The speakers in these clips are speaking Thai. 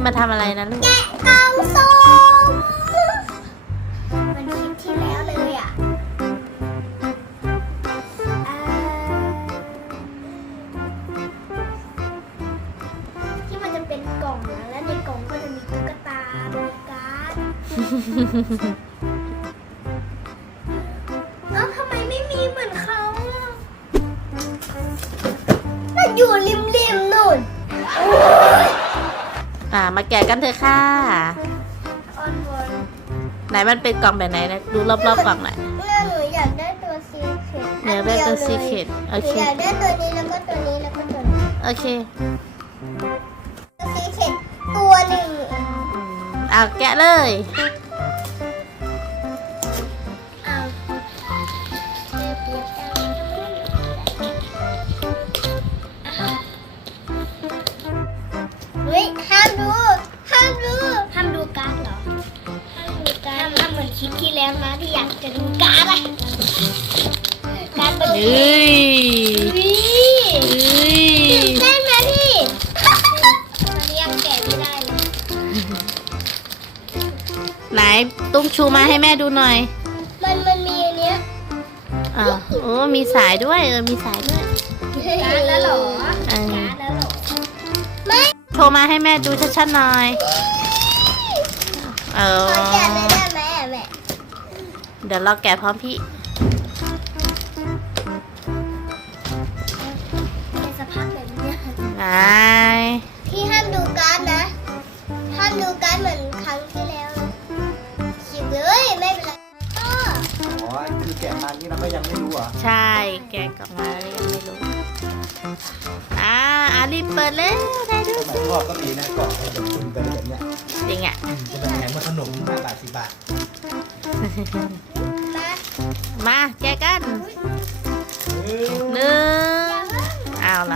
มาทำอะไรนะลูกแกะกล่องสุ่มมันคลิปที่แล้วเลยอ่ะที่มันจะเป็นกล่องนะและในกล่องก็จะมีตุ๊กตามีการ์ดแล้วทำไมไม่มีเหมือนเขาอะมันอยู่ริมนู่นมาแกะกันเถอะค่ะออนบอลไหนมันเป็นกล่องแบบไหนนะดูรอบๆกล่องหน่อยหนูอยากได้ตัวซีเคร็ตอยากได้ตัว Secret โอเคอยากได้ตัวนี้แล้วก็ตัวนี้แล้วก็ตัวนี้โอเคตัวซีเคร็ตตัวหนึ่งแกะเลยเอาเฮ้ยห้ามดูการ์ดเหรอห้ามดูการ์ดห้ามเหมือนคลิปที่แล้วนะที่อยากจะดูการ์ดอะการ์ดเปิดเฮ้ยเต้นไหมพี่ตอนนี้ยังแกะไม่ได้เลยไหนตุ้มชูมาให้แม่ดูหน่อยมันมีอันเนี้ยโอ้มีสายด้วยมีสายด้วยการ์ดแล้วเหรอเออการ์ดแล้วเหรอไม่โชว์มาให้แม่ดูชัดๆหน่อยขอแกะเลยได้ไหมอะแม่เดี๋ยวเราแกะพร้อมพี่ในสภาพแบบเนี้ยไหนพี่ห้ามดูการ์ดนะห้ามดูการ์ดเหมือนครั้งที่แล้วนะขีดเลยไม่เป็นไรพ่ออ๋อคือแกะมานี่เราก็ยังไม่รู้เหรอใช่แกะกล่องมาแล้วยังไม่รู้รีบเปิดเลยได้ดูสมัยพ่อก็มีนะกล่องให้แบบจุ่มไปแบบเนี้ยจริงอ่ะจะเป็นแถมมาขนม5 บาท 10 บาทมามาแกะกัน1เอาละ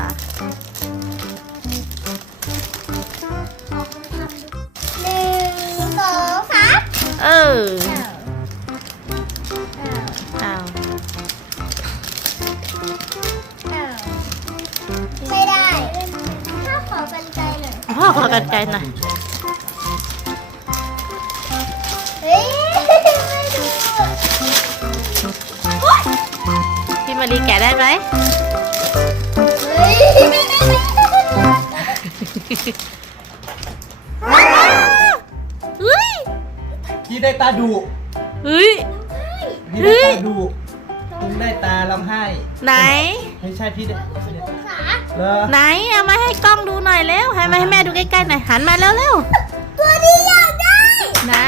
1 2 3 เอาไม่ได้ถ้าขอกันไกลหน่อยพ่อขอกันไกลหน่อยเฮ้ยไม่ดูพี่มารีแกะได้ไหมเฮ้ยเฮ้ยพี่ได้ตาดุเฮ้ยพี่ได้ตาดุคุณได้ตาลำไห้ไหนไม่ใช่พี่ได้องศาเหรอไหนเอามาให้กล้องดูหน่อยเร็วให้มาให้แม่ดูใกล้ๆหน่อยหันมาเร็วตัวนี้อยากได้ๆไหน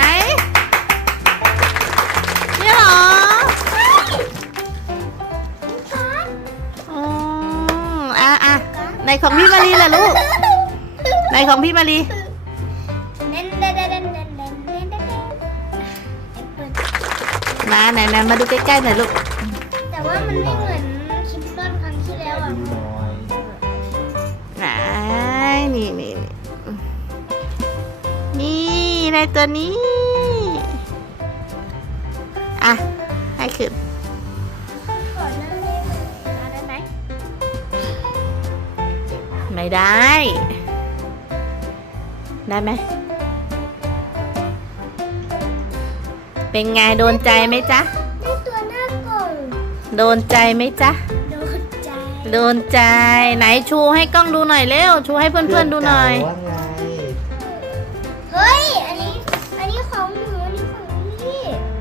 นี่เหรออ๋อในของพี่มารีล่ะลูกในของพี่มารีเน้นเน้นเน้นเน้นเน้นเน้นเน้นเน้นไหนมาดูใกล้ๆหน่อยลูกแต่ว่ามันไม่เหมือนคลิปต้นครั้งที่แล้วอ่ะดูหน่อยไหนนี่ในตัวนี้ให้ขึ้นขอนั่งได้ไหมไม่ได้ ได้ไหมเป็นไงโดนใจไหมจ๊ะได้ตัวหน้ากล่องโดนใจไหมจ๊ะโดนใจโดนใจไหนชูให้กล้องดูหน่อยเร็วชูให้เพื่อนๆดูหน่อยว่าไงเฮ้ยอันนี้ของหนูอันนี้ของพี่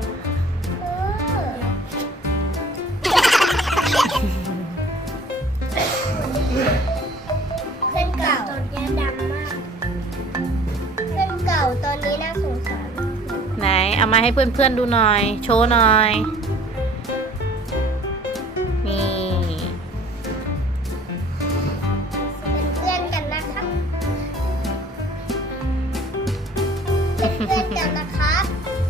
เพื่อนเก่าตอนนี้ดำมากเพื่อนเก่าตอนนี้น่าสงสารไหนเอามาให้เพื่อนๆดูหน่อย โชว์หน่อยนี่เป็นเพื่อนกันนะครับเป็นเพื่อนกันนะครับ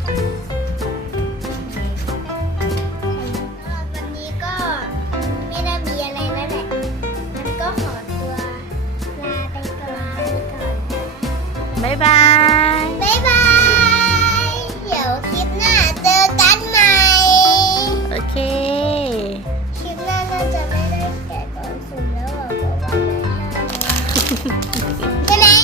วันนี้ก็ไม่ได้มีอะไรแล้วแหละมันก็ขอตัวลาไปก่อนบ๊ายบายบ๊ายบาย เดี๋ยวคลิปหน้าเจอกันใหม่โอเคคลิปหน้าน่าจะไม่ได้แกะก่อนสุ่มแล้วหรอกเพราะว่าไม่น่าเลย